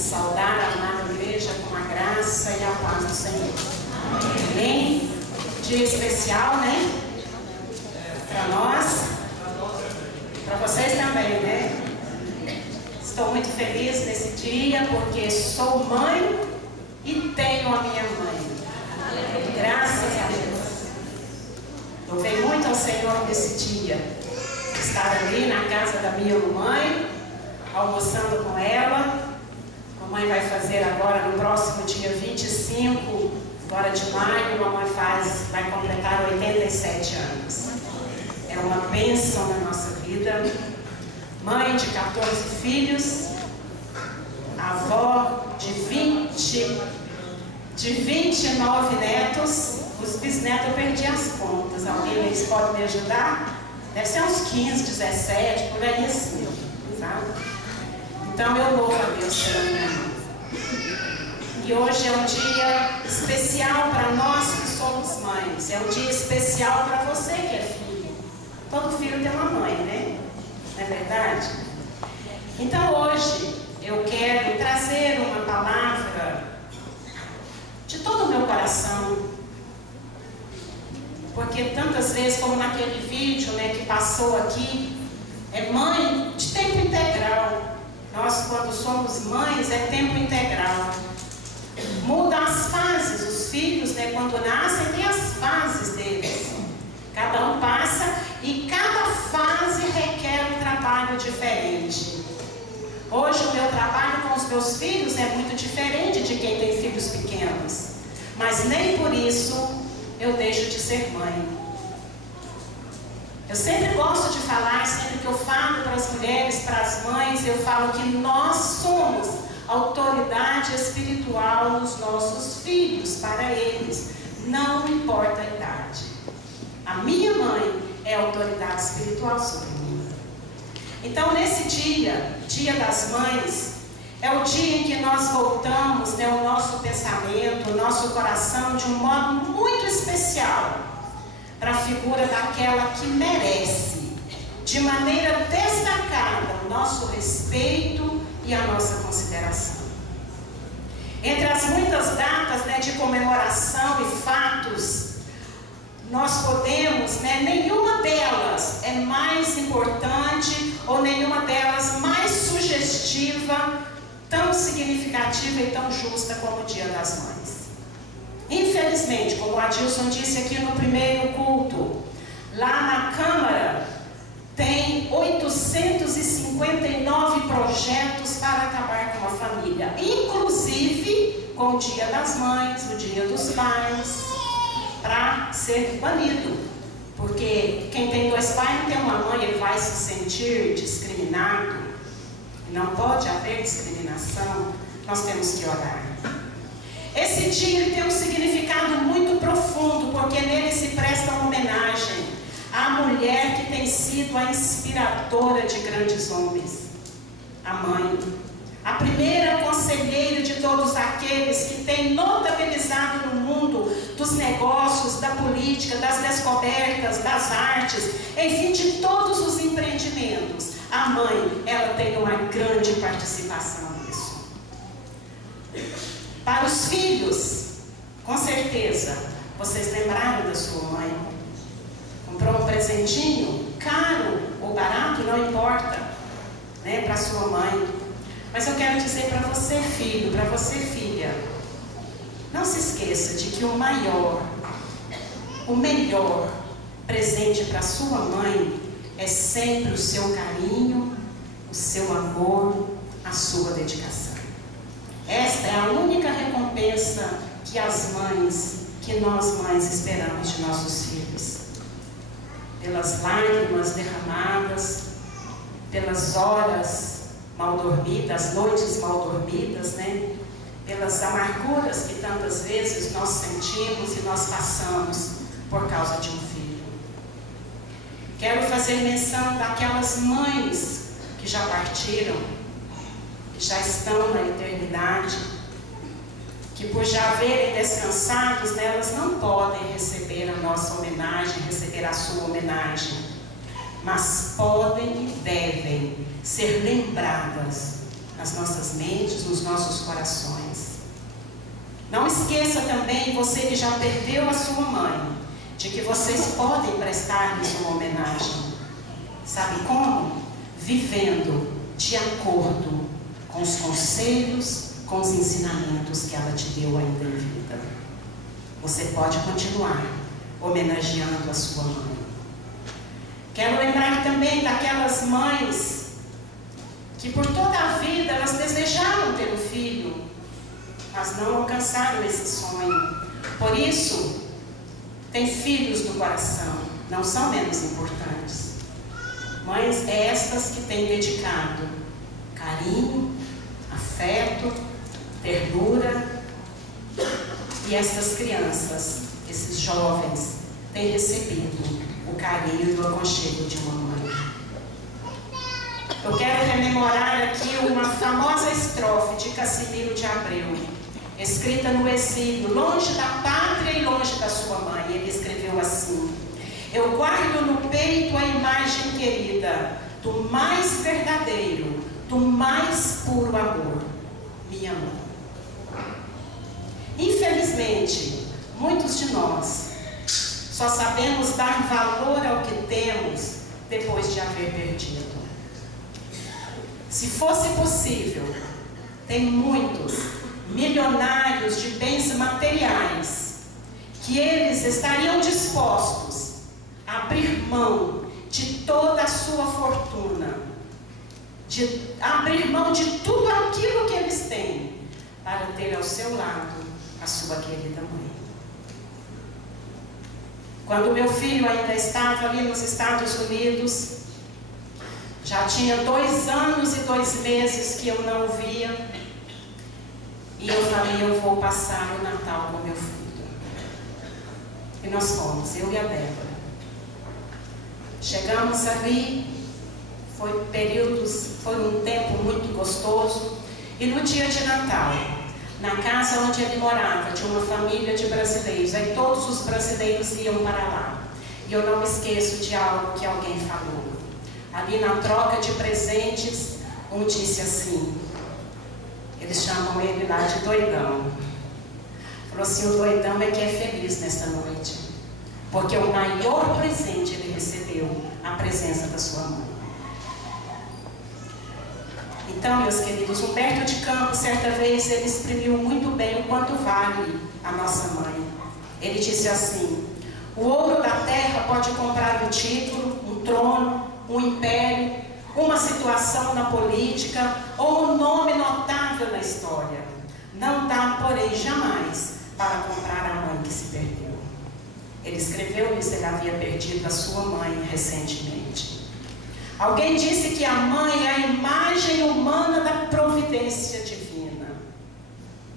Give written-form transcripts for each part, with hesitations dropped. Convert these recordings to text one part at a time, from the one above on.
saudar a amada igreja com a graça e a paz do Senhor. Amém? Dia especial, né? Para nós, para vocês também, né? Estou muito feliz nesse dia porque sou mãe e tenho a minha mãe. Graças a Deus. Louvei muito ao Senhor nesse dia. Estar ali na casa da minha mamãe, almoçando com ela. A mamãe vai fazer agora no próximo dia 25, agora de maio, a mamãe vai completar 87 anos. É uma bênção na nossa vida. Mãe de 14 filhos, avó de 29 netos. Os bisnetos eu perdi as contas. Alguém pode me ajudar? Deve ser uns 15, 17, por aí assim, sabe? Então eu louvo a Deus pela minha mãe. E hoje é um dia especial para nós que somos mães. É um dia especial para você que é filho. Todo filho tem uma mãe, né? Não é verdade? Então hoje eu quero trazer uma palavra de todo o meu coração. Porque tantas vezes, como naquele vídeo, né, que passou aqui, é mãe de tempo integral. Nós, quando somos mães, é tempo integral. Muda as fases. Os filhos, né, quando nascem, tem as fases deles. Cada um passa e cada fase requer um trabalho diferente. Hoje o meu trabalho com os meus filhos é muito diferente de quem tem filhos pequenos. Mas nem por isso eu deixo de ser mãe. Eu sempre gosto de falar, sempre que eu falo para as mulheres, para as mães, eu falo que nós somos autoridade espiritual nos nossos filhos, para eles. Não importa a idade. A minha mãe é autoridade espiritual sobre mim. Então, nesse dia, Dia das Mães, é o dia em que nós voltamos, né, o nosso pensamento, o nosso coração de um modo muito especial para a figura daquela que merece, de maneira destacada, o nosso respeito e a nossa consideração. Entre as muitas datas, né, de comemoração e fatos, nós podemos, né, nenhuma delas é mais importante ou nenhuma delas mais sugestiva, tão significativa e tão justa como o Dia das Mães. Infelizmente, como o Adilson disse aqui no primeiro culto, lá na Câmara tem 859 projetos para acabar com a família, inclusive com o Dia das Mães, o Dia dos Pais, para ser banido. Porque quem tem dois pais não tem uma mãe, ele vai se sentir discriminado. Não pode haver discriminação. Nós temos que orar. Esse dia ele tem um significado muito profundo, porque nele se presta uma homenagem à mulher que tem sido a inspiradora de grandes homens, a mãe, a primeira conselheira de todos aqueles que têm notabilizado no mundo dos negócios, da política, das descobertas, das artes, enfim, de todos os empreendimentos. A mãe, ela tem uma grande participação nisso. Para os filhos, com certeza, vocês lembraram da sua mãe? Comprou um presentinho, caro ou barato, não importa, né, para sua mãe. Mas eu quero dizer para você, filho, para você, filha, não se esqueça de que o melhor presente para sua mãe é sempre o seu carinho, o seu amor, a sua dedicação. Esta é a única recompensa que as mães, que nós mães esperamos de nossos filhos. Pelas lágrimas derramadas, pelas horas mal dormidas, noites mal dormidas, né? Pelas amarguras que tantas vezes nós sentimos e nós passamos por causa de um filho. Quero fazer menção daquelas mães que já partiram, que já estão na eternidade, que por já haverem descansados, né, elas não podem receber a nossa homenagem, receber a sua homenagem, mas podem e devem ser lembradas nas nossas mentes, nos nossos corações. Não esqueça também, você que já perdeu a sua mãe, de que vocês podem prestar-lhes uma homenagem. Sabe como? Vivendo de acordo com os conselhos, com os ensinamentos que ela te deu ainda em vida. Você pode continuar homenageando a sua mãe. Quero lembrar também daquelas mães que por toda a vida elas desejaram ter um filho, mas não alcançaram esse sonho. Por isso, tem filhos no coração, não são menos importantes. Mães estas que têm dedicado carinho, afeto, ternura, e estas crianças, esses jovens, têm recebido o carinho e o aconchego de uma mãe. Eu quero rememorar aqui uma famosa estrofe de Cassimiro de Abreu, escrita no exílio, longe da pátria e longe da sua mãe. Ele escreveu assim: eu guardo no peito a imagem querida do mais verdadeiro, do mais puro amor, minha mãe. Infelizmente, muitos de nós só sabemos dar valor ao que temos depois de haver perdido. Se fosse possível, tem muitos milionários de bens materiais que eles estariam dispostos a abrir mão de toda a sua fortuna, de abrir mão de tudo aquilo que eles têm, para ter ao seu lado a sua querida mãe. Quando meu filho ainda estava ali nos Estados Unidos, já tinha 2 anos e 2 meses que eu não o via, e eu falei, eu vou passar o Natal com meu filho. E nós fomos, eu e a Débora. Chegamos ali, foi um tempo muito gostoso, e no dia de Natal, na casa onde ele morava, de uma família de brasileiros, aí todos os brasileiros iam para lá. E eu não me esqueço de algo que alguém falou. Ali na troca de presentes, um disse assim, eles chamam ele lá de doidão. Falou assim, o doidão é que é feliz nesta noite, porque o maior presente ele recebeu, a presença da sua mãe. Então, meus queridos, Humberto de Campos, certa vez, ele exprimiu muito bem o quanto vale a nossa mãe. Ele disse assim, o ouro da terra pode comprar um título, um trono, um império, uma situação na política ou um nome notável na história. Não dá, porém, jamais para comprar a mãe que se perdeu. Ele escreveu isso, ele havia perdido a sua mãe recentemente. Alguém disse que a mãe é a imagem humana da providência divina.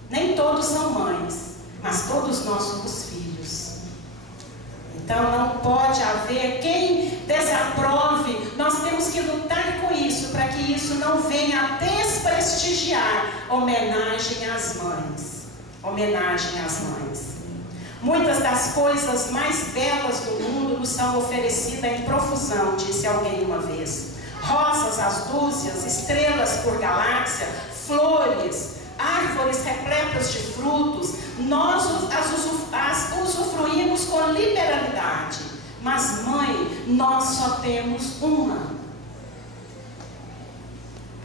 Nem todos são mães, mas todos nós somos filhos. Então não pode haver quem desaprove. Nós temos que lutar com isso, para que isso não venha a desprestigiar homenagem às mães. Homenagem às mães. Muitas das coisas mais belas do mundo nos são oferecidas em profusão, disse alguém uma vez. Rosas às dúzias, estrelas por galáxia, flores, árvores repletas de frutos, nós as usufruímos com liberalidade. Mas mãe, nós só temos uma.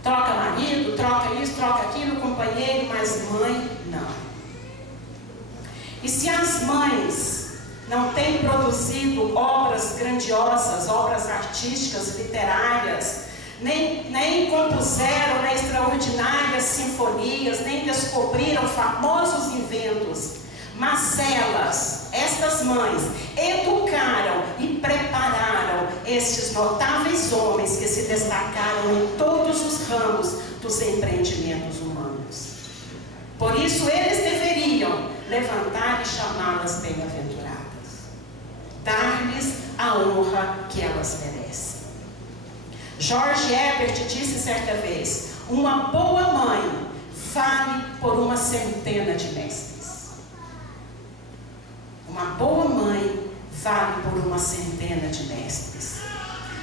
Troca marido, troca isso, troca aquilo, companheiro, mas mãe, não. E se as mães não têm produzido obras grandiosas, obras artísticas, literárias, nem compuseram extraordinárias sinfonias, nem descobriram famosos inventos, mas elas, estas mães, educaram e prepararam estes notáveis homens que se destacaram em todos os ramos dos empreendimentos humanos. Por isso eles deveriam levantar e chamá-las bem-aventuradas, dar-lhes a honra que elas merecem. George Herbert disse certa vez, uma boa mãe vale por uma centena de mestres. Uma boa mãe vale por uma centena de mestres.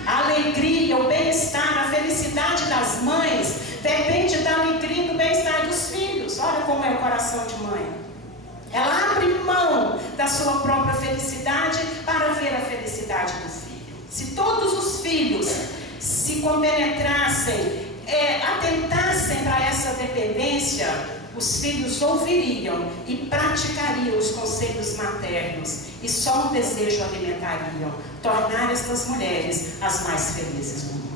A alegria, o bem-estar, a felicidade das mães depende da como é o coração de mãe. Ela abre mão da sua própria felicidade para ver a felicidade do filho. Se todos os filhos se compenetrassem, atentassem para essa dependência, os filhos ouviriam e praticariam os conselhos maternos e só um desejo alimentariam: tornar estas mulheres as mais felizes do mundo.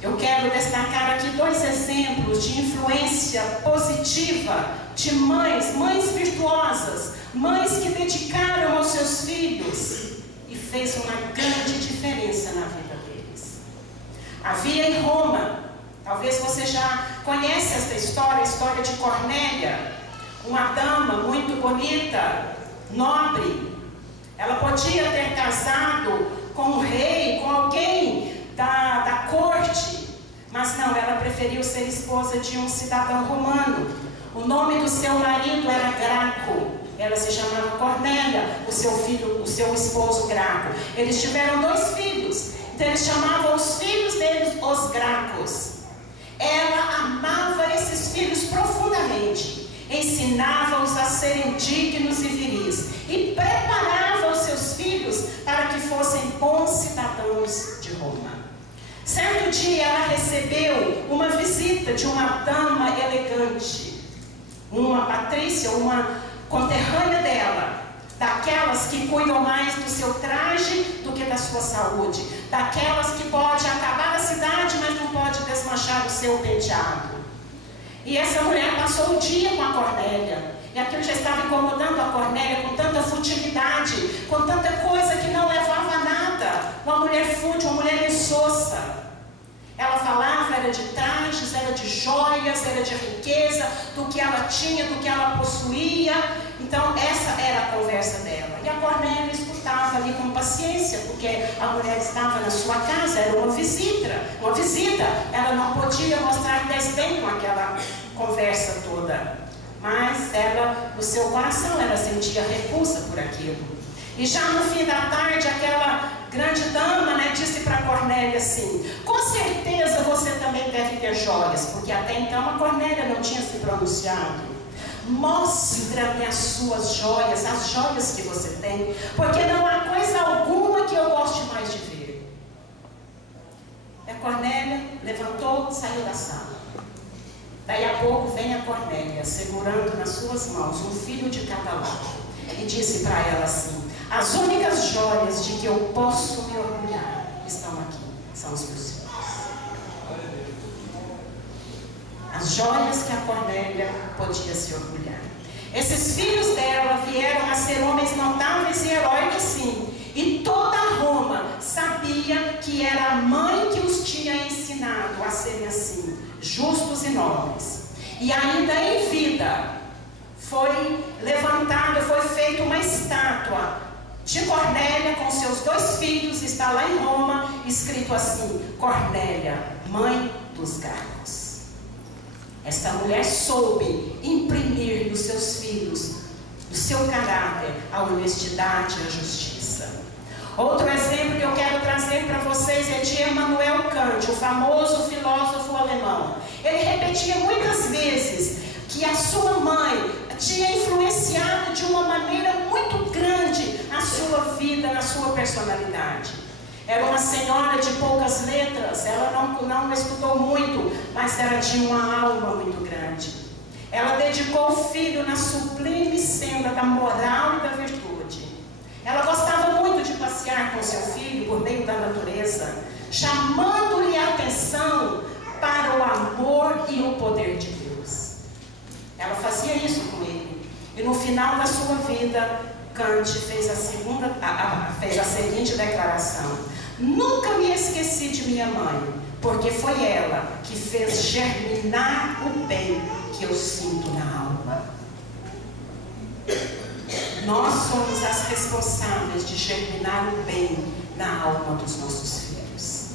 Eu quero destacar aqui 2 exemplos de influência positiva de mães virtuosas, mães que dedicaram aos seus filhos e fez uma grande diferença na vida deles. Havia em Roma, talvez você já conhece esta história, a história de Cornélia, uma dama muito bonita, nobre. Ela podia ter casado com um rei, com alguém da corte, mas não, ela preferiu ser esposa de um cidadão romano. O nome do seu marido era Graco, ela se chamava Cornélia, o seu esposo Graco. Eles tiveram 2 filhos, então eles chamavam os filhos deles os Gracos. Ela amava esses filhos profundamente, ensinava-os a serem dignos e viris e preparava os seus filhos para que fossem bons cidadãos de Roma. Certo dia ela recebeu uma visita de uma dama elegante, uma patrícia, uma conterrânea dela, daquelas que cuidam mais do seu traje do que da sua saúde, daquelas que pode acabar a cidade, mas não pode desmanchar o seu penteado. E essa mulher passou o dia com a Cornélia, e aquilo já estava incomodando a Cornélia com tanta futilidade, com tanta coisa que não levava a nada. Uma mulher fútil, uma mulher insossa. Ela falava, era de trajes, era de joias, era de riqueza, do que ela tinha, do que ela possuía. Então essa era a conversa dela. E a Cornélia escutava ali com paciência, porque a mulher estava na sua casa, era uma visita. Ela não podia mostrar desdém com aquela conversa toda. Mas ela, no seu coração, ela sentia repulsa por aquilo. E já no fim da tarde, aquela grande dama, disse para Cornélia assim: com certeza você também deve ter joias, porque até então a Cornélia não tinha se pronunciado. Mostra-me as suas joias, as joias que você tem, porque não há coisa alguma que eu goste mais de ver. E a Cornélia levantou, saiu da sala. Daí a pouco vem a Cornélia, segurando nas suas mãos um filho de cada lado, e disse para ela assim: as únicas joias de que eu posso me orgulhar estão aqui, são os meus filhos. As joias que a Cornélia podia se orgulhar. Esses filhos dela vieram a ser homens notáveis e heróicos, sim. E toda Roma sabia que era a mãe que os tinha ensinado a serem assim, justos e nobres. E ainda em vida foi levantada, foi feita uma estátua de Cornélia com seus 2 filhos, está lá em Roma, escrito assim: Cornélia, mãe dos Gracos. Esta mulher soube imprimir nos seus filhos, no seu caráter, a honestidade e a justiça. Outro exemplo que eu quero trazer para vocês é de Immanuel Kant, o famoso filósofo alemão. Ele repetia muitas vezes que a sua mãe tinha influenciado de uma maneira muito grande a sua vida, na sua personalidade. Era uma senhora de poucas letras, ela não estudou muito, mas ela tinha uma alma muito grande. Ela dedicou o filho na sublime senda da moral e da virtude. Ela gostava muito de passear com seu filho por meio da natureza, chamando-lhe a atenção para o amor e o poder de Deus. Ela fazia isso com ele. E no final da sua vida, Kant fez a seguinte declaração: nunca me esqueci de minha mãe, porque foi ela que fez germinar o bem que eu sinto na alma. Nós somos as responsáveis de germinar o bem na alma dos nossos filhos.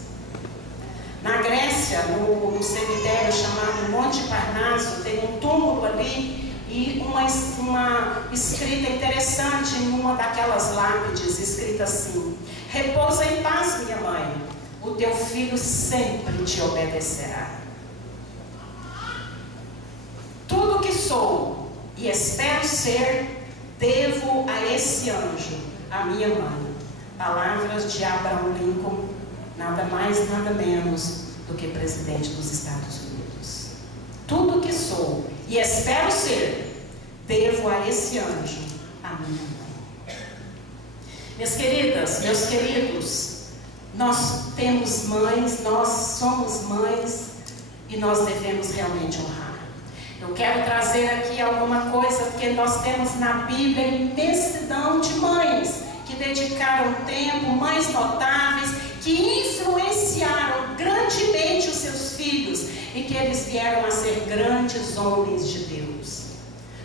Na Grécia, no cemitério chamado Monte Parnaso, tem um túmulo ali e uma escrita interessante em uma daquelas lápides, escrita assim: repousa em paz, minha mãe, o teu filho sempre te obedecerá. sou e espero ser, devo a esse anjo, a minha mãe. Palavras de Abraham Lincoln, nada mais, nada menos do que presidente dos Estados Unidos. Tudo que sou e espero ser, devo a esse anjo, a minha mãe. Minhas queridas, meus queridos, nós temos mães, nós somos mães e nós devemos realmente honrar. Eu quero trazer aqui alguma coisa, porque nós temos na Bíblia imensidão de mães que dedicaram tempo, mães notáveis, que influenciaram grandemente os seus filhos e que eles vieram a ser grandes homens de Deus.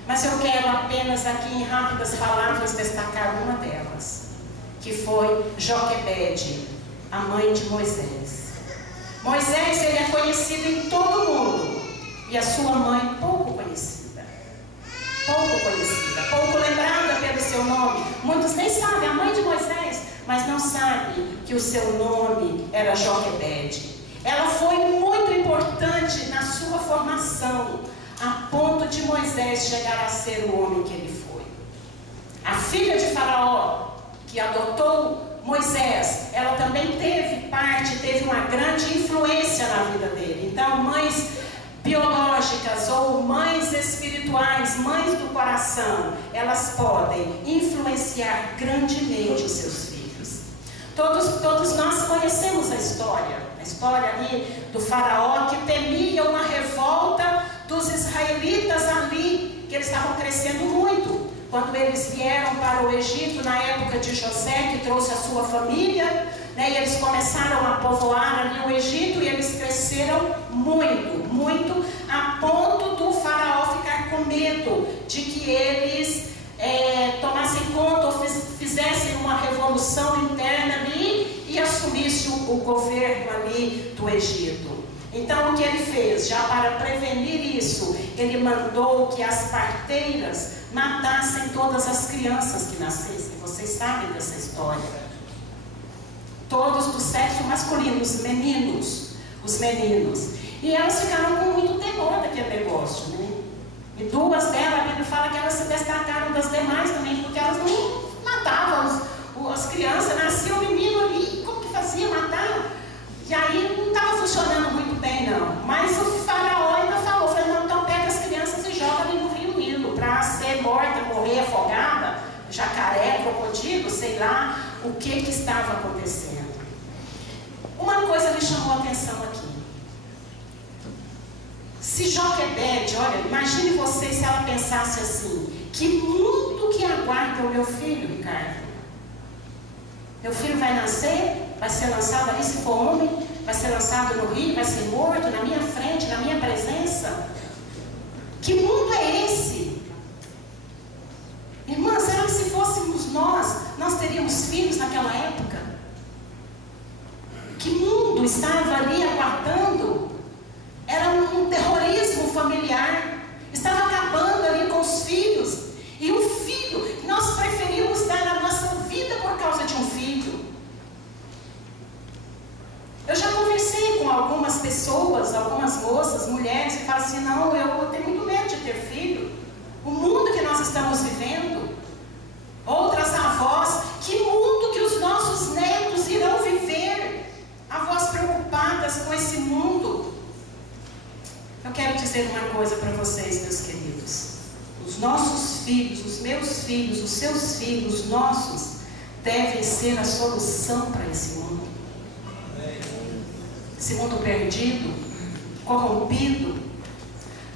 Mas eu quero apenas aqui em rápidas palavras destacar uma delas, que foi Joquebede, a mãe de Moisés. Moisés, ele é conhecido em todo o mundo, e a sua mãe pouco conhecida, pouco lembrada pelo seu nome. Muitos nem sabem a mãe de Moisés, mas não sabem que o seu nome era Joquebede. Ela foi muito importante na sua formação, a ponto de Moisés chegar a ser o homem que ele foi. A filha de Faraó, que adotou Moisés, ela também teve uma grande influência na vida dele. Então, mães biológicas ou mães espirituais, mães do coração, elas podem influenciar grandemente os seus filhos. Todos nós conhecemos a história ali do Faraó, que temia uma revolta dos israelitas ali, que eles estavam crescendo muito. Quando eles vieram para o Egito, na época de José, que trouxe a sua família, né, e eles começaram a povoar ali o Egito, e eles cresceram muito, a ponto do Faraó ficar com medo de que eles tomassem conta ou fizessem uma revolução interna ali e assumissem o governo ali do Egito. Então, o que ele fez? Já para prevenir isso, ele mandou que as parteiras matassem todas as crianças que nascessem. Vocês sabem dessa história. Todos do sexo masculino, os meninos. E elas ficaram com muito temor daquele negócio, né? E duas delas, a Bíblia fala que elas se destacaram das demais também, porque elas não matavam as crianças, nascia um menino ali, como que fazia matar? E aí não estava funcionando muito bem, não. Mas o Faraó ainda falou, não, então pega as crianças e joga ali no Rio Nilo, para ser morta, morrer afogada, jacaré, crocodilo, sei lá o que estava acontecendo. Uma coisa me chamou a atenção aqui. Se Joquebede, olha, imagine você se ela pensasse assim, que mundo que aguarda o meu filho, Ricardo. Meu filho vai nascer, vai ser lançado ali se for homem, vai ser lançado no rio, vai ser morto na minha frente, na minha presença. Que mundo é esse? Irmã, será que se fôssemos nós teríamos filhos naquela época? Que mundo estava ali aguardando? Era um terrorismo familiar. Estava acabando ali com os filhos. E o filho, nós preferimos dar a nossa vida por causa de um filho. Eu já conversei com algumas pessoas, algumas moças, mulheres, que falam assim, não, eu tenho muito medo de ter filho. O mundo que nós estamos vivendo. Outras avós, que mundo que os nossos netos irão viver? Avós preocupadas com esse mundo. Eu quero dizer uma coisa para vocês, meus queridos. Os nossos filhos, os meus filhos, os seus filhos, os nossos, devem ser a solução para esse mundo. Esse mundo perdido, corrompido.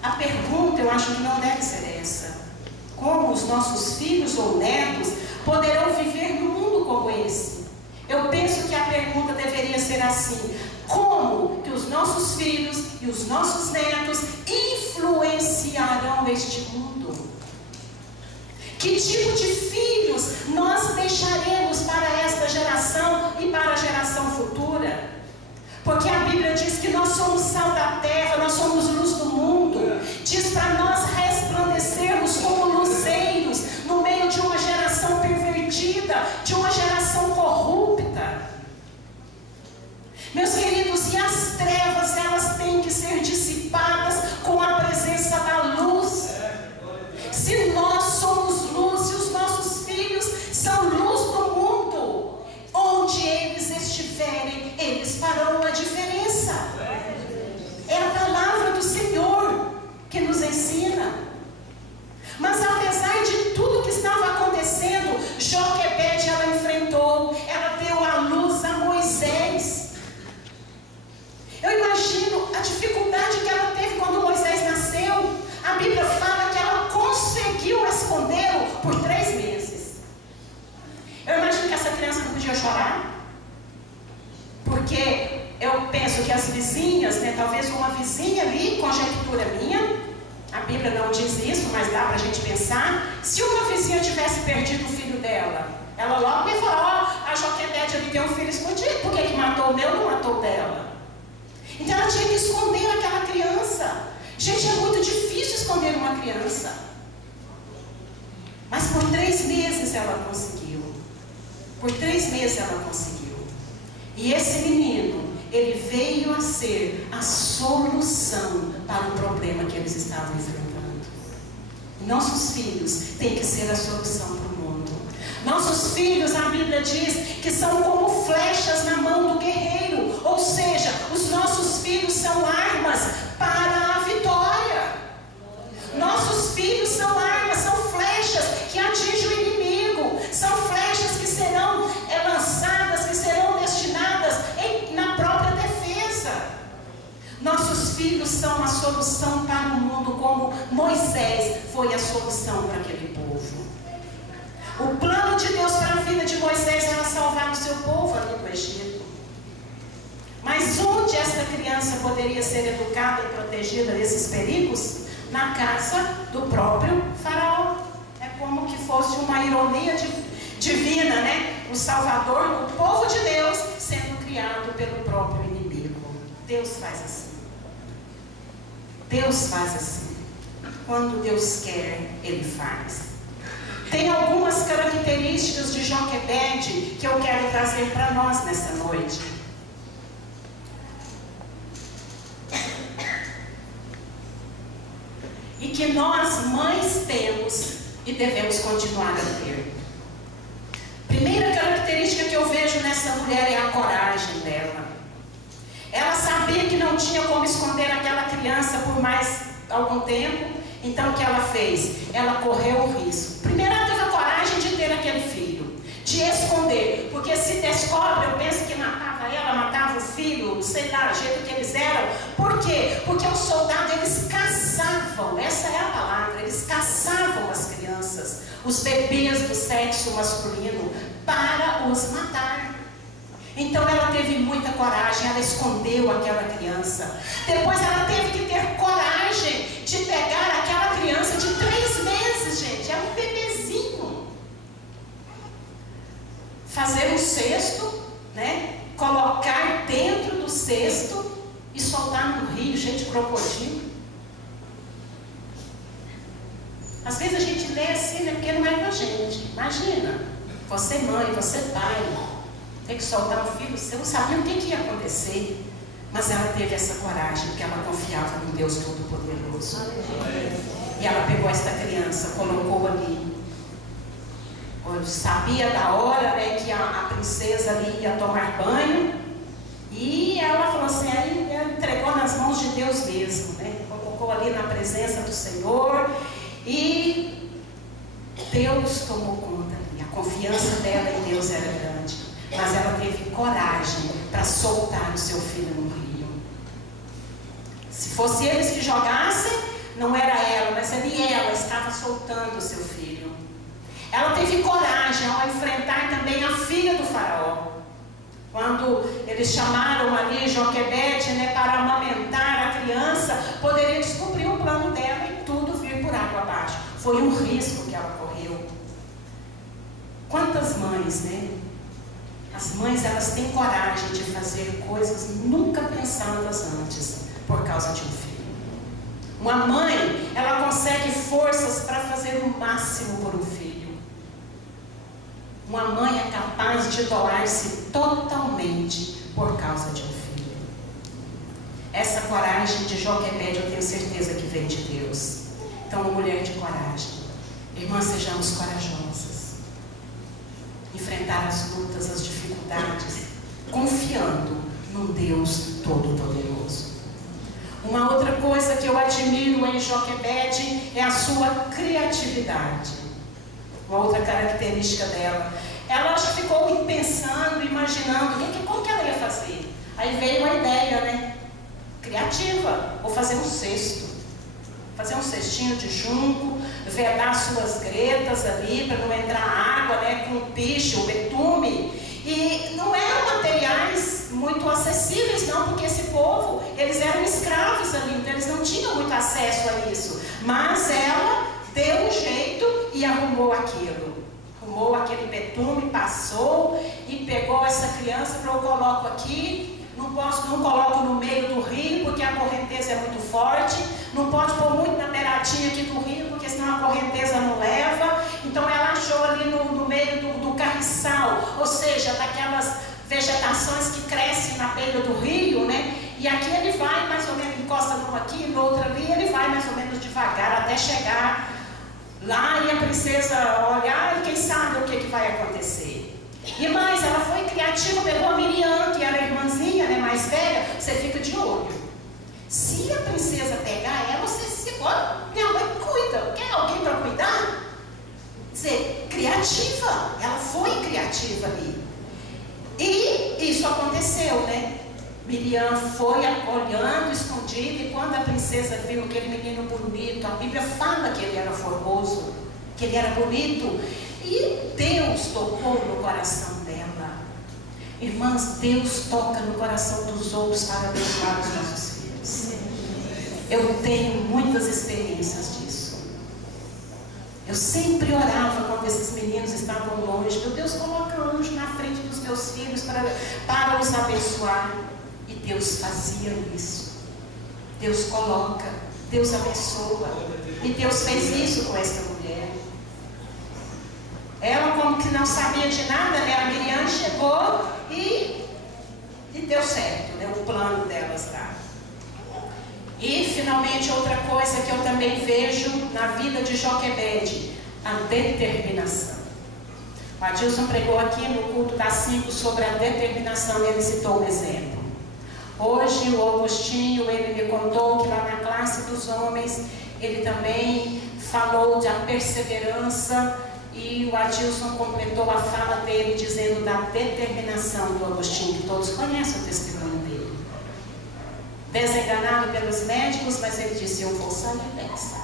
A pergunta, eu acho que não deve ser essa. Como os nossos filhos ou netos poderão viver num mundo como esse? Eu penso que a pergunta deveria ser assim: como que os nossos filhos e os nossos netos influenciarão este mundo? Que tipo de filhos nós deixaremos para esta geração e para a geração futura? Porque a Bíblia diz que nós somos sal da terra, nós somos luz do mundo. Diz para nós resplandecermos como luzeiros no meio de uma geração pervertida, de uma geração corrupta. Meus queridos, e as trevas, elas têm que ser dissipadas com a presença da luz. a dificuldade que ela teve quando Moisés nasceu, a Bíblia fala que ela conseguiu escondê-lo por 3 meses. Eu imagino que essa criança não podia chorar, porque eu penso que as vizinhas, né, talvez uma vizinha ali, conjectura minha, a Bíblia não diz isso, mas dá para a gente pensar, se uma vizinha tivesse perdido o filho dela, ela logo ia falar, ó, a Joquebede ali tem um filho escondido, por que matou o meu, não matou o dela? Então ela tinha que esconder aquela criança. Gente, é muito difícil esconder uma criança. Mas por 3 meses ela conseguiu. Por 3 meses ela conseguiu. E esse menino, ele veio a ser a solução para o problema que eles estavam enfrentando. Nossos filhos têm que ser a solução para o mundo. Nossos filhos, a Bíblia diz que são como flechas na mão do guerreiro. Ou seja, os nossos filhos são armas para a vitória. Nossos filhos são armas, são flechas que atingem o inimigo. São flechas que serão lançadas, que serão destinadas na própria defesa. Nossos filhos são a solução para o mundo, como Moisés foi a solução para aquele povo. O plano de Deus para a vida de Moisés era salvar o seu povo ali no Egito. Mas onde esta criança poderia ser educada e protegida desses perigos? Na casa do próprio faraó. É como que fosse uma ironia divina, né? O Salvador, o povo de Deus, sendo criado pelo próprio inimigo. Deus faz assim. Deus faz assim. Quando Deus quer, Ele faz. Tem algumas características de Joquebede que eu quero trazer para nós nessa noite. E que nós, mães, temos e devemos continuar a ter. Primeira característica que eu vejo nessa mulher é a coragem dela. Ela sabia que não tinha como esconder aquela criança por mais algum tempo. Então o que ela fez? Ela correu o risco. Primeiro ela teve a coragem de ter aquele filho, de esconder. Porque se descobre, eu penso que matava ela, matava o filho, sei lá, do jeito que eles eram. Por quê? Porque os soldados, eles caçavam, essa é a palavra, eles caçavam as crianças, os bebês do sexo masculino, para os matar. Então ela teve muita coragem, ela escondeu aquela criança. Depois ela teve que ter coragem de pegar aquela criança de 3 meses, gente, é um bebezinho. Fazer um cesto, né? Colocar dentro do cesto e soltar no rio, gente, crocodilo. Às vezes a gente lê assim, né? Porque não é pra gente. Imagina, você mãe, você pai, tem que soltar um filho, você não sabia o que ia acontecer. Mas ela teve essa coragem, porque ela confiava no Deus Todo-Poderoso. E ela pegou esta criança, colocou ali. Sabia da hora, né, que a princesa ali ia tomar banho. E ela falou assim, aí ela entregou nas mãos de Deus mesmo, né? Colocou ali na presença do Senhor. E Deus tomou conta ali. A confiança dela em Deus era grande. Mas ela teve coragem para soltar o seu filho no rio. Se fosse eles que jogassem, não era ela, mas ali ela estava soltando o seu filho. Ela teve coragem ao enfrentar também a filha do faraó. Quando eles chamaram ali Joquebede, né, para amamentar a criança, poderia descobrir o plano dela e tudo vir por água abaixo. Foi um risco que ela correu. Quantas mães, né? As mães, elas têm coragem de fazer coisas nunca pensadas antes, por causa de um filho. Uma mãe, ela consegue forças para fazer o máximo por um filho. Uma mãe é capaz de doar-se totalmente por causa de um filho. Essa coragem de Joquebede, eu tenho certeza que vem de Deus. Então, uma mulher de coragem. Irmãs, sejamos corajosas. Enfrentar as lutas, as dificuldades, confiando num Deus Todo-Poderoso. Uma outra coisa que eu admiro em Joquebede é a sua criatividade. Uma outra característica dela. Ela ficou pensando, imaginando, como que ela ia fazer? Aí veio a ideia, né? Criar criativa. Vou fazer um cesto. Fazer um cestinho de junco, vedar suas gretas ali para não entrar água, né, com o piche, o betume. E não eram materiais muito acessíveis não, porque esse povo, eles eram escravos ali, então eles não tinham muito acesso a isso. Mas ela deu um jeito e arrumou aquilo. Arrumou aquele betume, passou e pegou essa criança, falou, eu coloco aqui. Não coloco no meio do rio, porque a correnteza é muito forte. Não pode pôr muito na beiradinha aqui do rio, porque senão a correnteza não leva. Então ela achou ali no meio do carriçal, ou seja, daquelas vegetações que crescem na beira do rio, né? E aqui ele vai mais ou menos, encosta numa aqui, no outro ali, ele vai mais ou menos devagar até chegar lá e a princesa olhar e quem sabe o que vai acontecer. E mais, ela foi criativa, pegou a Miriam, que era a irmãzinha, né, mais velha, você fica de olho. Se a princesa pegar ela, você se pode, minha mãe cuida, quer alguém para cuidar? Quer dizer, criativa, ela foi criativa ali. E isso aconteceu, né? Miriam foi olhando, escondida, e quando a princesa viu aquele menino bonito, a Bíblia fala que ele era formoso, que ele era bonito, e Deus tocou no coração dela. Irmãs, Deus toca no coração dos outros para abençoar os nossos filhos. Eu tenho muitas experiências disso. Eu sempre orava quando esses meninos estavam longe. Meu Deus, coloca anjo na frente dos meus filhos para os abençoar. E Deus fazia isso. Deus coloca, Deus abençoa. E Deus fez isso com essa mulher. Ela, como que não sabia de nada, né? A Miriam chegou e deu certo, né? O plano delas lá. E, finalmente, outra coisa que eu também vejo na vida de Joquebede, a determinação. O Adilson pregou aqui no culto das 5 sobre a determinação e ele citou um exemplo. Hoje, o Augustinho, ele me contou que lá na classe dos homens, ele também falou da perseverança. E o Adilson completou a fala dele dizendo da determinação do Agostinho, que todos conhecem o testemunho dele. Desenganado pelos médicos, mas ele disse, eu vou sair dessa.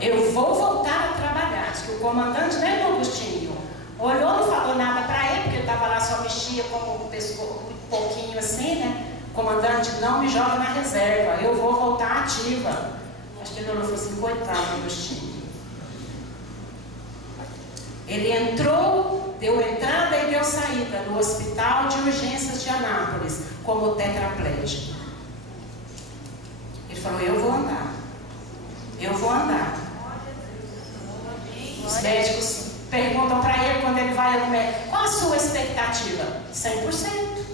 Eu vou voltar a trabalhar. Diz que o comandante, né, do Agostinho, olhou, não falou nada para ele, porque ele estava lá, só mexia com o pescoço, um pouquinho assim, né? Comandante, não me joga na reserva, eu vou voltar ativa. Acho que ele olhou e falou assim, coitado do Agostinho. Ele entrou, deu entrada e deu saída no hospital de urgências de Anápolis, como tetraplégico. Ele falou, eu vou andar. Eu vou andar. Os médicos perguntam para ele, quando ele vai ao médico, qual a sua expectativa? 100%.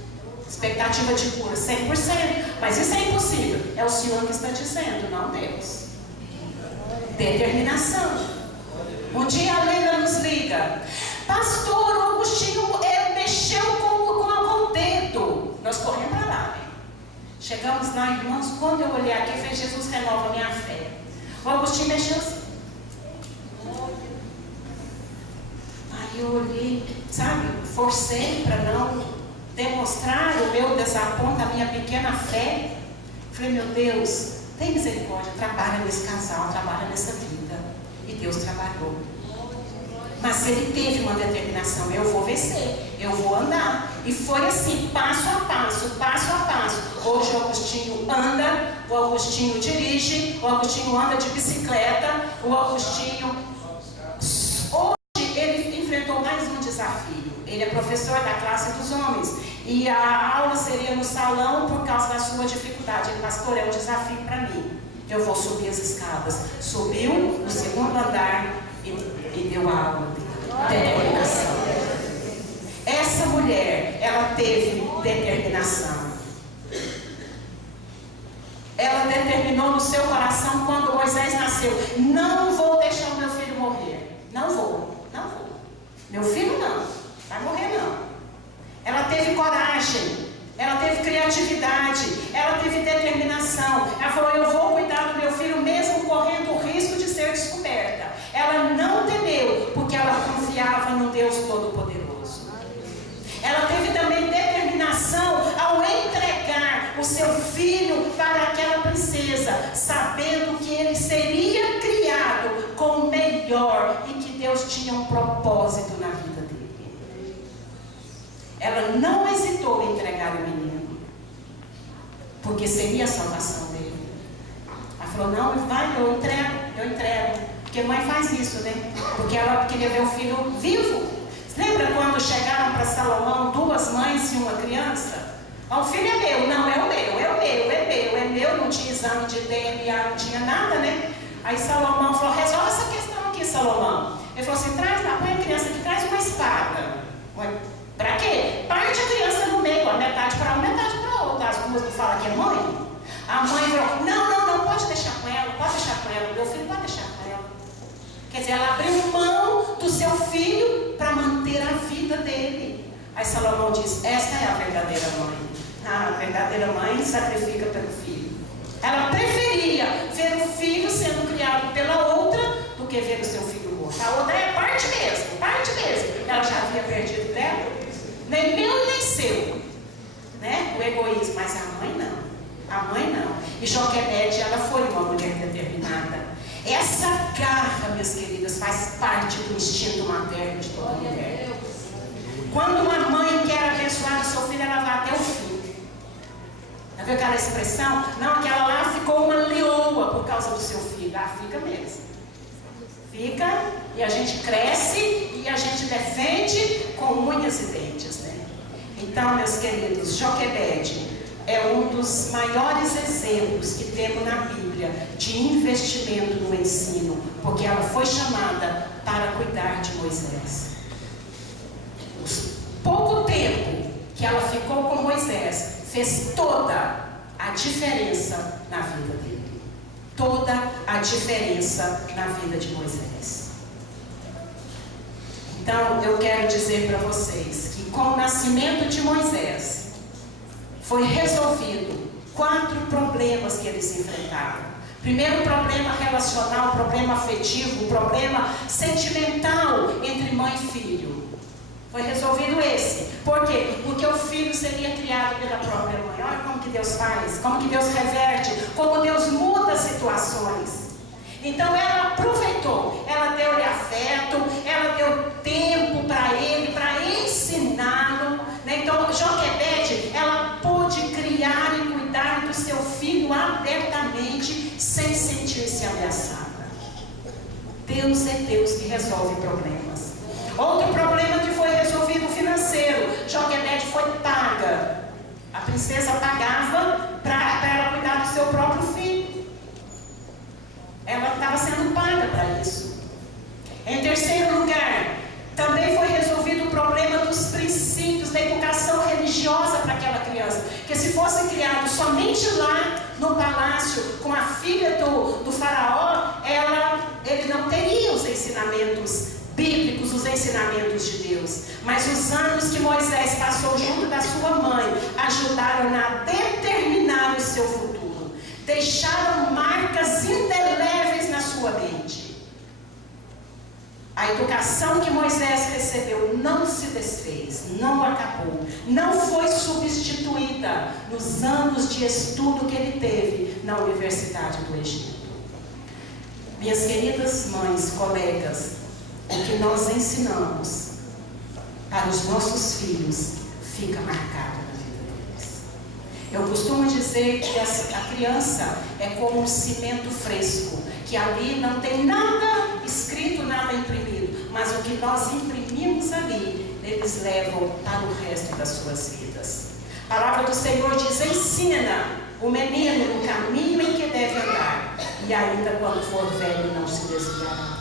Expectativa de cura, 100%. Mas isso é impossível. É o Senhor que está dizendo, não Deus. Determinação. Um dia a Leila nos liga. Pastor, o Agostinho mexeu com o dedo. Nós corremos para lá, né? Chegamos lá, irmãos, quando eu olhei aqui, fez Jesus renova a minha fé. O Agostinho mexeu assim. Aí eu olhei, sabe, forcei para não demonstrar o meu desaponto, a minha pequena fé. Falei, meu Deus, tem misericórdia, trabalha nesse casal, trabalha nessa vida. E Deus trabalhou. Mas ele teve uma determinação, eu vou vencer, eu vou andar. E foi assim, passo a passo, passo a passo. Hoje o Agostinho anda, o Agostinho dirige, o Agostinho anda de bicicleta, o Agostinho... Hoje ele enfrentou mais um desafio. Ele é professor da classe dos homens. E a aula seria no salão por causa da sua dificuldade. Ele, pastor, é um desafio para mim. Eu vou subir as escadas. Subiu no segundo andar e deu a aula dele. Determinação. Essa mulher, ela teve determinação. Ela determinou no seu coração quando Moisés nasceu: não vou deixar o meu filho morrer. Não vou, não vou. Meu filho não, vai morrer não. Ela teve coragem. Ela teve criatividade, ela teve determinação. Ela falou, eu vou cuidar do meu filho mesmo correndo o risco de ser descoberta. Ela não temeu, porque ela confiava no Deus Todo-Poderoso. Ela teve também determinação ao entregar filho para aquela princesa, sabendo que ele seria criado com o melhor e que Deus tinha um propósito na vida dele. Ela não hesitou em entregar o menino, porque seria a salvação dele. Ela falou: não, vai, eu entrego. Porque mãe faz isso, né? Porque ela queria ver o filho vivo. Lembra quando chegaram para Salomão 2 mães e uma criança? O filho é meu. Não, é o meu. Não tinha exame de DNA, não tinha nada, né? Aí Salomão falou: resolve essa questão aqui, Salomão. Ele falou assim: põe a criança aqui, traz uma espada. Para quê? Parte a criança no meio, a metade para um, metade para outra. As duas não falam que é mãe? A mãe falou: não, pode deixar com ela, meu filho pode deixar com ela. Quer dizer, ela abriu mão do seu filho para manter a vida dele. Aí Salomão diz: esta é a verdadeira mãe. A verdadeira mãe sacrifica pelo filho. Ela preferia ver o filho sendo criado pela outra do que ver o seu filho morto. A outra é parte mesmo. Ela já havia perdido dela, nem meu nem seu, né? O egoísmo. Mas a mãe não. E Joquebede, ela foi uma mulher determinada. Essa garra, minhas queridas, faz parte do instinto materno de toda mulher. Quando uma mãe quer abençoar o seu filho, ela vai até o fim. Já viu aquela expressão? Não, aquela lá ficou uma leoa por causa do seu filho. Ah, fica mesmo. Fica, e a gente cresce e a gente defende com unhas e dentes, né? Então, meus queridos, Joquebede é um dos maiores exemplos que temos na Bíblia de investimento no ensino, porque ela foi chamada para cuidar de Moisés. Pouco tempo que ela ficou com Moisés fez toda a diferença na vida dele. Toda a diferença na vida de Moisés. Então, eu quero dizer para vocês que com o nascimento de Moisés foi resolvido 4 problemas que eles enfrentaram. Primeiro, problema relacional, problema afetivo, problema sentimental entre mãe e filho. Foi resolvido esse. Por quê? Porque o filho seria criado pela própria mãe. Olha como que Deus faz, como que Deus reverte, como Deus muda situações. Então ela aproveitou, ela deu-lhe afeto, ela deu tempo para ele, para ensiná-lo, né? Então Joquebede, ela pôde criar e cuidar do seu filho abertamente, sem sentir-se ameaçada. Deus é Deus que resolve problemas. Outro problema que foi resolvido financeiro: Joquebede foi paga. A princesa pagava para ela cuidar do seu próprio filho. Ela estava sendo paga para isso. Em terceiro lugar, também foi resolvido o problema dos princípios da educação religiosa para aquela criança. Que se fosse criado somente lá no palácio, com a filha do faraó, ele não teria os ensinamentos bíblicos, os ensinamentos de Deus. Mas os anos que Moisés passou junto da sua mãe ajudaram a determinar o seu futuro. Deixaram marcas indeléveis na sua mente. A educação que Moisés recebeu não se desfez, não acabou, não foi substituída nos anos de estudo que ele teve na Universidade do Egito. Minhas queridas mães, colegas, o que nós ensinamos para os nossos filhos fica marcado na vida deles. Eu costumo dizer que a criança é como um cimento fresco, que ali não tem nada escrito, nada imprimido, mas o que nós imprimimos ali, eles levam para o resto das suas vidas. A palavra do Senhor diz: ensina o menino no caminho em que deve andar, e ainda quando for velho não se desviará.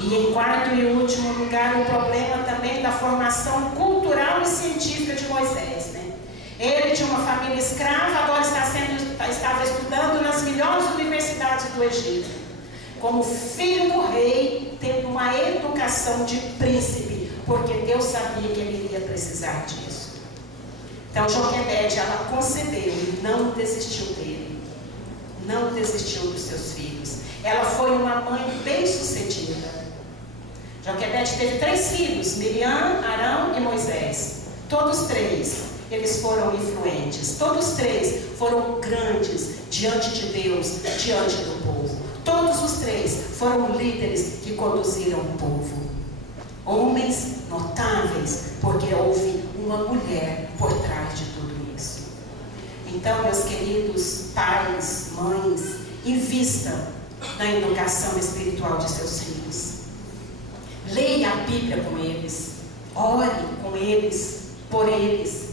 E em quarto e último lugar, o problema também da formação cultural e científica de Moisés, né? Ele tinha uma família escrava, agora estava estudando nas melhores universidades do Egito. Como filho do rei, tendo uma educação de príncipe, porque Deus sabia que ele iria precisar disso. Então Joquebede, ela concebeu e não desistiu dele. Não desistiu dos seus filhos. Ela foi uma mãe bem-sucedida. Joquebede teve 3 filhos: Miriam, Arão e Moisés. Todos 3. eles foram influentes. Todos três foram grandes diante de Deus, diante do povo. Todos os três foram líderes que conduziram o povo. Homens notáveis, porque houve uma mulher por trás de tudo isso. Então, meus queridos pais, mães, invistam na educação espiritual de seus filhos. Leia a Bíblia com eles. Ore com eles, por eles.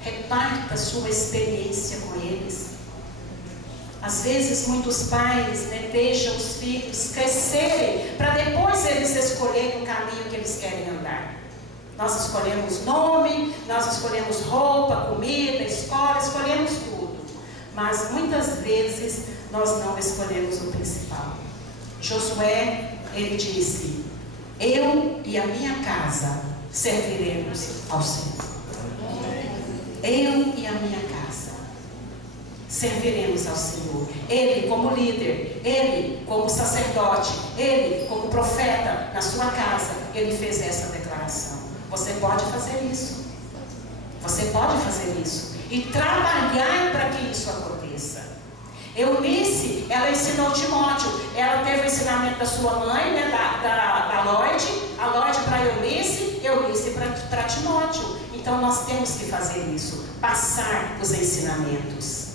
Reparta sua experiência com eles. Às vezes, muitos pais, deixam os filhos crescerem para depois eles escolherem o caminho que eles querem andar. Nós escolhemos nome, nós escolhemos roupa, comida, escola, escolhemos tudo. Mas muitas vezes nós não escolhemos o principal. Josué, ele disse: eu e a minha casa serviremos ao Senhor. Eu e a minha casa serviremos ao Senhor. Ele como líder, ele como sacerdote, ele como profeta na sua casa, ele fez essa declaração. Você pode fazer isso. Você pode fazer isso. E trabalhar para que isso aconteça. Eunice, ela ensinou Timóteo. Ela teve o ensinamento da sua mãe, da Lloyd. A Lloyd para Eunice, Eunice para Timóteo. Então nós temos que fazer isso. Passar os ensinamentos.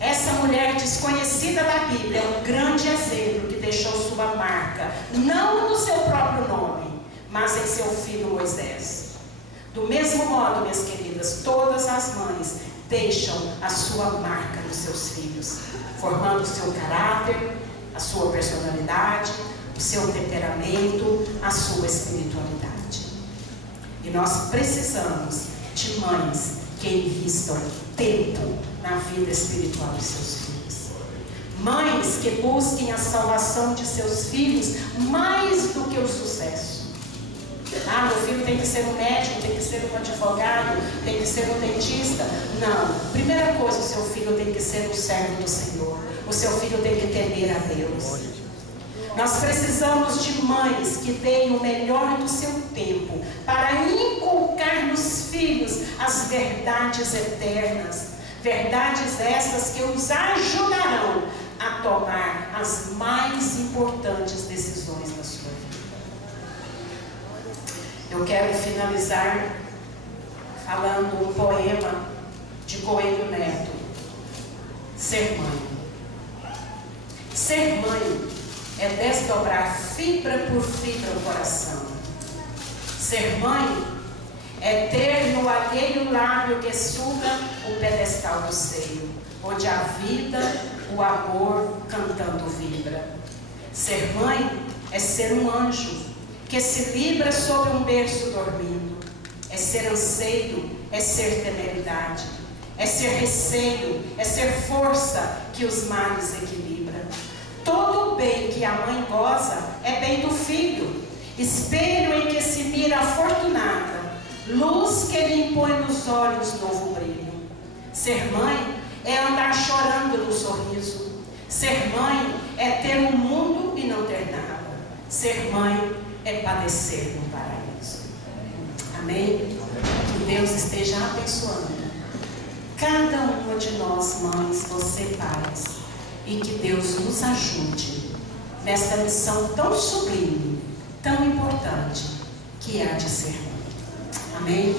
Essa mulher desconhecida da Bíblia é um grande exemplo que deixou sua marca, não no seu próprio nome, mas em seu filho Moisés. Do mesmo modo, minhas queridas, todas as mães deixam a sua marca nos seus filhos, formando o seu caráter, a sua personalidade, o seu temperamento, a sua espiritualidade. E nós precisamos de mães que invistam tempo na vida espiritual de seus filhos. Mães que busquem a salvação de seus filhos mais do que o sucesso. Meu filho tem que ser um médico, tem que ser um advogado, tem que ser um dentista. Não. Primeira coisa, o seu filho tem que ser um servo do Senhor. O seu filho tem que temer a Deus. Nós precisamos de mães que deem o melhor do seu tempo para inculcar nos filhos as verdades eternas. Verdades essas que os ajudarão a tomar as mais importantes decisões da sua vida. Eu quero finalizar falando um poema de Coelho Neto. Ser mãe. Ser mãe é desdobrar fibra por fibra o coração. Ser mãe é ter no alheio lábio que suga o pedestal do seio, onde a vida, o amor cantando vibra. Ser mãe é ser um anjo que se libra sobre um berço dormindo. É ser anseio, é ser temeridade, é ser receio, é ser força que os males equilibra. Todo o bem que a mãe goza é bem do filho, espelho em que se mira afortunada, luz que lhe impõe nos olhos novo brilho. Ser mãe é andar chorando no sorriso. Ser mãe é ter um mundo e não ter nada. Ser mãe é padecer no paraíso. Amém? Que Deus esteja abençoando cada uma de nós, mães, você, pais, e que Deus nos ajude nesta missão tão sublime, tão importante, que é a de ser mãe. Amém?